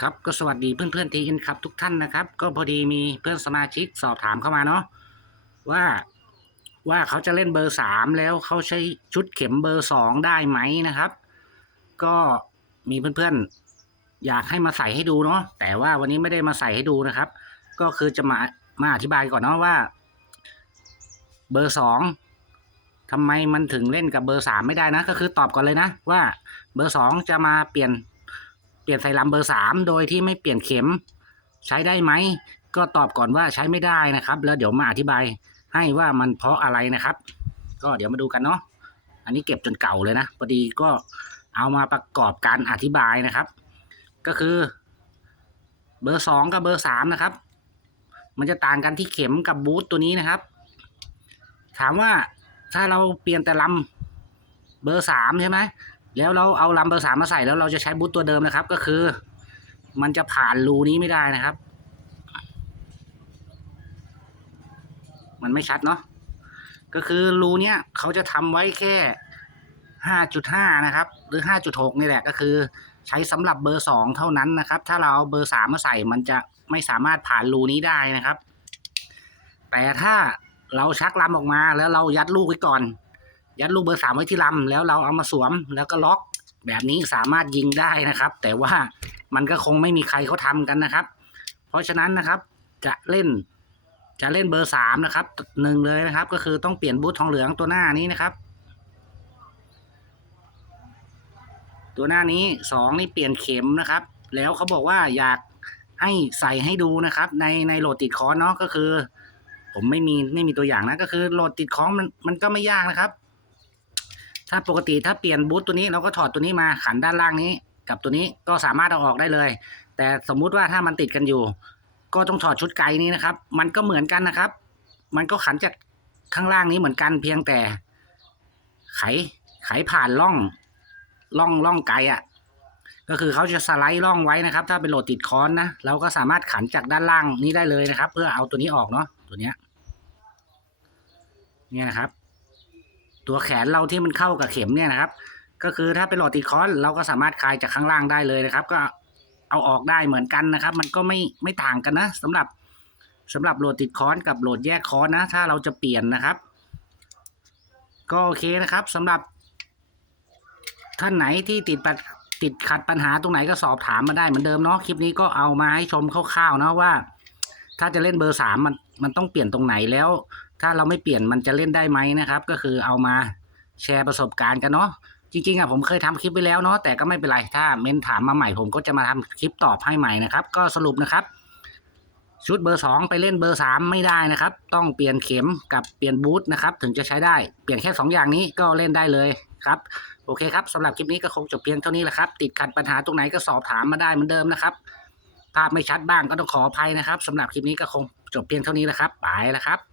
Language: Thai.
ครับก็สวัสดีเพื่อนเพื่อนทีอินครับ ทุกท่านนะครับ ก็พอดีมีเพื่อนสมาชิกสอบถามเข้ามาเนาะว่าว่าเขาจะเล่นเบอร์สามแล้วเขาใช้ชุดเข็มเบอร์สองได้ไหมนะครับ ก็มีเพื่อนๆ อยากให้มาใส่ให้ดูเนาะแต่ว่าวันนี้ไม่ได้มาใส่ให้ดูนะครับ ก็คือจะมามาอธิบายก่อนเนาะว่า เบอร์สองทำไมมันถึงเล่นกับเบอร์สามไม่ได้นะ ก็คือตอบก่อนเลยนะ ว่าเบอร์สองจะมาเปลี่ยน ลี่ยนใส่ลำเบอร์สามโดยที่ไม่เปลี่ยนเข็ม ใช้ได้ไหม ก็ตอบก่อนว่าใช้ไม่ได้นะครับ แล้วเดี๋ยวมาอธิบายให้ว่ามันเพราะอะไรนะครับ ก็เดี๋ยวมาดูกันเนาะอันนี้เก็บจนเก่าเลยนะพอดีก็เอามาประกอบการอธิบายนะครับ ก็คือ เบอร์สองกับเบอร์สามนะครับ มันจะต่างกันที่เข็มกับบูทตัวนี้นะครับ ถามว่าถ้าเราเปลี่ยนแต่ลำเบอร์สามใช่ไหม แล้วเราเอาลำเบอร์สามมาใส่แล้วเราจะใช้บูทตัวเดิมนะครับ ก็คือ มันจะผ่านรูนี้ไม่ได้นะครับ มันไม่ชัดเนาะก็คือรูเนี้ยเขาจะทำไว้แค่ห้าจุดห้านะครับ หรือห้าจุดหกนี่แหละก็คือ ใช้สำหรับเบอร์สองเท่านั้นนะครับ ถ้าเราเอาเบอร์สามมาใส่มันจะไม่สามารถผ่านรูนี้ได้นะครับ แต่ถ้าเราชักลำออกมาแล้วเรายัดลูกไว้ก่อน ยัดลูกเบอร์สามไว้ที่ลำแล้วเราเอามาสวมแล้วก็ล็อก แบบนี้สามารถยิงได้นะครับ แต่ว่ามันก็คงไม่มีใครเขาทำกันนะครับ เพราะฉะนั้นนะครับจะเล่นจะเล่นเบอร์สามนะครับหนึ่งเลยนะครับ ก็คือต้องเปลี่ยนบูททองเหลืองตัวหน้านี้นะครับ ตัวหน้านี้สองนี่เปลี่ยนเข็มนะครับ แล้วเขาบอกว่าอยากให้ใส่ให้ดูนะครับ ในในโหลดติดคอนเนาะก็คือ ผมไม่มีไม่มีตัวอย่างนะก็คือโหลดติดคอนมันมันก็ไม่ยากนะครับ ถ้าปกติถ้าเปลี่ยนบูทตัวนี้เราก็ถอดตัวนี้มาขันด้านล่างนี้ กับตัวนี้ก็สามารถเอาออกได้เลย แต่สมมุติว่าถ้ามันติดกันอยู่ ก็ต้องถอดชุดไกนี้นะครับ มันก็เหมือนกันนะครับ มันก็ขันจากข้างล่างนี้เหมือนกันเพียงแต่ ไขไขผ่านร่องร่องร่องไกอะ่ะ ก็คือเขาจะสไลด์ร่องไว้นะครับ ถ้าเป็นโหลดติดค้อนนะเราก็สามารถขันจากด้านล่างนี้ได้เลยนะครับ เพื่อเอาตัวนี้ออกเนาะตัวเนี้ยเนี่ยนะครับ ตัวแขนเราที่มันเข้ากับเข็มเนี่ยนะครับ ก็คือถ้าเป็นโหลดติดค้อนเราก็สามารถคลายจากข้างล่างได้เลยนะครับ ก็เอาออกได้เหมือนกันนะครับ มันก็ไม่ไม่ต่างกันนะสำหรับสำหรับโหลดติดค้อนกับโหลดแยกค้อนนะ ถ้าเราจะเปลี่ยนนะครับ ก็โอเคนะครับสำหรับ ท่านไหนที่ติดปัญติดขัดปัญหาตรงไหนก็สอบถามมาได้เหมือนเดิมเนาะคลิปนี้ก็เอามาให้ชมคร่าวๆนะว่า ถ้าจะเล่นเบอร์สามมันมันต้องเปลี่ยนตรงไหนแล้ว ถ้าเราไม่เปลี่ยนมันจะเล่นได้ไหมนะครับ ก็คือเอามาแชร์ประสบการณ์กันเนาะจริงๆอะผมเคยทำคลิปไปแล้วเนาะแต่ก็ไม่เป็นไรถ้าเม้นถามมาใหม่ผมก็จะมาทำคลิปตอบให้ใหม่นะครับ ก็สรุปนะครับ ชุดเบอร์สองไปเล่นเบอร์สามไม่ได้นะครับ ต้องเปลี่ยนเข็มกับเปลี่ยนบูทนะครับ ถึงจะใช้ได้เปลี่ยนแค่สองอย่างนี้ก็เล่นได้เลยครับโอเคครับสำหรับคลิปนี้ก็คงจบเพียงเท่านี้แหละครับ ติดขัดปัญหาตรงไหนก็สอบถามมาได้เหมือนเดิมนะครับภาพไม่ชัดบ้างก็ต้องขออภัยนะครับสำหรับคลิปนี้ก็คงจบเพียงเท่านี้แหละครับไปแล้วครับ